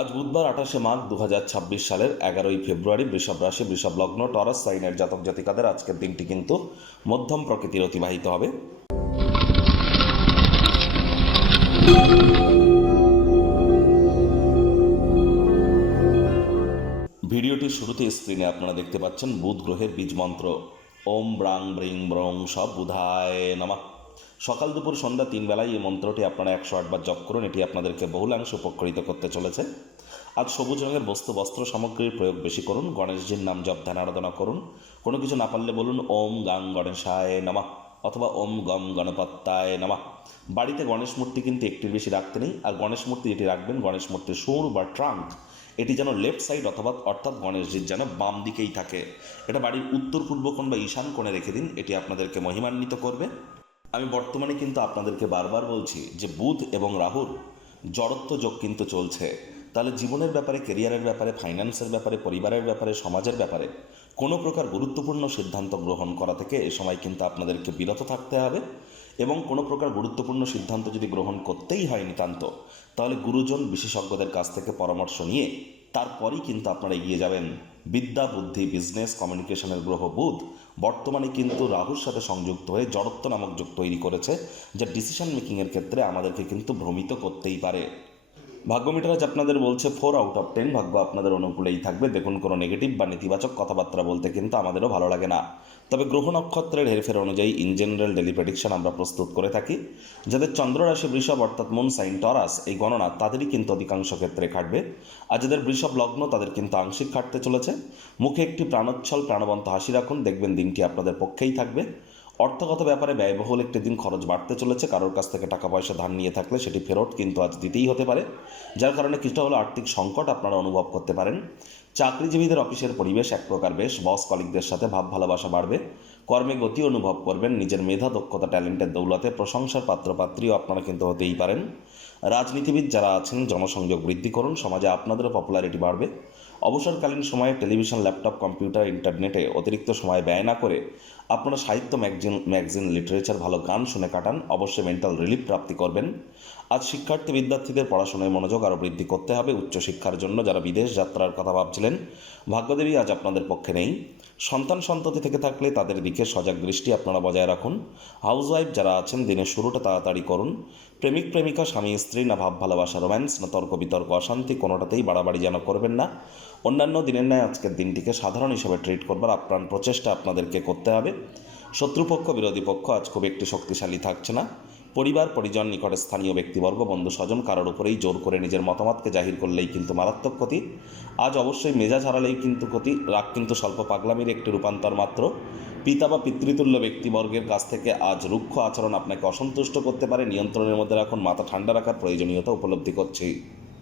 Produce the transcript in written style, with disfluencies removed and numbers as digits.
আজ বুধবার 28 মাঘ 2026 সালের 11 ফেব্রুয়ারি বৃষভ রাশি বৃষভ লগ্ন টরাস সাইনের জাতক জাতিকাদের আজকের দিনটি কিন্তু মধ্যম প্রকৃতির অতিবাহিত হবে। ভিডিওটির শুরুতে স্ক্রিনে আপনারা দেখতে পাচ্ছেন বুধ গ্রহের বীজ মন্ত্র ওম ব্রাং ব্রিং ব্রং সব বুধায় নমঃ। সকাল দুপুর সন্ধ্যা 3 বেলায় এই মন্ত্রটি আপনারা 108 বার জপ করুন। এটি আপনাদেরকে বহুলাংশে উপকৃত করতে চলেছে। আজ সবুজ রঙের বস্ত্র সামগ্রীর প্রয়োগ বেশি করুন। গণেশজির নাম জপ ধ্যান আরাধনা করুন। কোনো কিছু না পারলে বলুন ওম গাং গণেশায় নমঃ অথবা ওম গম গণপত্যায় নমঃ। বাড়িতে গণেশ মূর্তি কিন্তু একটির বেশি রাখতে নেই। আর গণেশ মূর্তি যেটি রাখবেন, গণেশ মূর্তির সুর বা ট্রাঙ্ক এটি যেন লেফট সাইড অর্থাৎ গণেশজির যেন বাম দিকেই থাকে। এটা বাড়ির উত্তর পূর্ব কোণ বা ঈশান কোণে রেখে দিন। এটি আপনাদেরকে মহিমান্বিত করবে। আমি বর্তমানে কিন্তু আপনাদেরকে বারবার বলছি যে বুধ এবং রাহুর জড়ত্ব যোগ কিন্তু চলছে। তাহলে জীবনের ব্যাপারে, কেরিয়ারের ব্যাপারে, ফাইন্যান্সের ব্যাপারে, পরিবারের ব্যাপারে, সমাজের ব্যাপারে কোনো প্রকার গুরুত্বপূর্ণ সিদ্ধান্ত গ্রহণ করা থেকে এ সময় কিন্তু আপনাদেরকে বিরত থাকতে হবে। এবং কোনো প্রকার গুরুত্বপূর্ণ সিদ্ধান্ত যদি গ্রহণ করতেই হয় নিতান্ত, তাহলে গুরুজন বিশেষজ্ঞদের কাছ থেকে পরামর্শ নিয়ে তারপরই কিন্তু আপনারা এগিয়ে যাবেন। বিদ্যা, বুদ্ধি, বিজনেস, কমিউনিকেশনের গ্রহ বুধ বর্তমানে কিন্তু রাহুর সাথে সংযুক্ত হয়ে জড়ত্ব নামক যোগ তৈরি করেছে, যা ডিসিশন মেকিংয়ের ক্ষেত্রে আমাদেরকে কিন্তু ভ্রমিত করতেই পারে। ভাগ্যমিটার আজ আপনাদের বলছে 4/10। ভাগ্য আপনাদের অনুকূলেই থাকবে। দেখুন, কোনো নেগেটিভ বা নেতিবাচক কথাবার্তা বলতে কিন্তু আমাদেরও ভালো লাগে না। তবে গ্রহ নক্ষত্রের হেরফের অনুযায়ী ইন জেনারেল ডেলি প্রেডিকশন আমরা প্রস্তুত করে থাকি। যাদের চন্দ্র রাশি বৃষভ অর্থাৎ মুন সাইন টরাস, এই গণনা তাদেরই কিন্তু অধিকাংশ ক্ষেত্রে খাটবে। আর যাদের বৃষভ লগ্ন তাদের কিন্তু আংশিক খাটতে চলেছে। মুখে একটি প্রাণোচ্ছল প্রাণবন্ত হাসি রাখুন, দেখবেন দিনটি আপনাদের পক্ষেই থাকবে। অর্থগত ব্যাপারে ব্যয়বহুল একটি দিন, খরচ বাড়তে চলেছে। কারোর কাছ থেকে টাকা পয়সা ধার নিয়ে থাকলে সেটি ফেরত কিন্তু আজ দিতেই হতে পারে, যার কারণে কিছুটা হলো আর্থিক সংকট আপনারা অনুভব করতে পারেন। চাকরিজীবীদের অফিসের পরিবেশ এক প্রকার বেশ। বস কলিগদের সাথে ভাব ভালোবাসা বাড়বে। কর্মে গতি অনুভব করবেন। নিজের মেধা, দক্ষতা, ট্যালেন্টের দৌলতে প্রশংসার পাত্রপাত্রীও আপনারা কিন্তু হতেই পারেন। রাজনীতিবিদ যারা আছেন, জনসংযোগ বৃদ্ধি করুন। সমাজে আপনাদেরও পপুলারিটি বাড়বে। অবসরকালীন সময়ে টেলিভিশন, ল্যাপটপ, কম্পিউটার, ইন্টারনেটে অতিরিক্ত সময় ব্যয় না করে আপনারা সাহিত্য, ম্যাগজিন, লিটারেচার, ভালো গান শুনে কাটান। অবশ্যই মেন্টাল রিলিফ প্রাপ্তি করবেন। আজ শিক্ষার্থী বিদ্যার্থীদের পড়াশোনায় মনোযোগ আরও বৃদ্ধি করতে হবে। উচ্চশিক্ষার জন্য যারা বিদেশ যাত্রার কথা ভাবছিলেন, ভাগ্যদেবী আজ আপনাদের পক্ষে নেই। সন্ততি থেকে থাকলে তাদের দিকে সজাগ দৃষ্টি আপনারা বজায় রাখুন। হাউসওয়াইফ যারা আছেন, দিনের শুরুটা তাড়াতাড়ি করুন। প্রেমিক প্রেমিকা, স্বামী স্ত্রী, না ভাব ভালোবাসা, রোম্যান্স, না তর্ক বিতর্ক, অশান্তি, কোনোটাতেই বাড়াবাড়ি যেন করবেন না। অন্যান্য দিনের ন্যায় আজকের দিনটিকে সাধারণ হিসেবে ট্রিট করবার আপ্রাণ প্রচেষ্টা আপনাদেরকে করতে হবে। শত্রুপক্ষ, বিরোধী পক্ষ আজ খুব একটি শক্তিশালী থাকছে না। পরিবার, পরিজন, নিকটে স্থানীয় ব্যক্তিবর্গ, বন্ধু স্বজন কারোর উপরেই জোর করে নিজের মতামতকে জাহির করলেই কিন্তু মারাত্মক ক্ষতি। আজ অবশ্যই মেজাজ হারালেই কিন্তু ক্ষতি। রাগ কিন্তু স্বল্প পাগলামির একটি রূপান্তর মাত্র। পিতা বা পিতৃতুল্য ব্যক্তিবর্গের কাছ থেকে আজ রুক্ষ আচরণ আপনাকে অসন্তুষ্ট করতে পারে। নিয়ন্ত্রণের মধ্যে রাখুন। মাথা ঠান্ডা রাখার প্রয়োজনীয়তা উপলব্ধি করছি।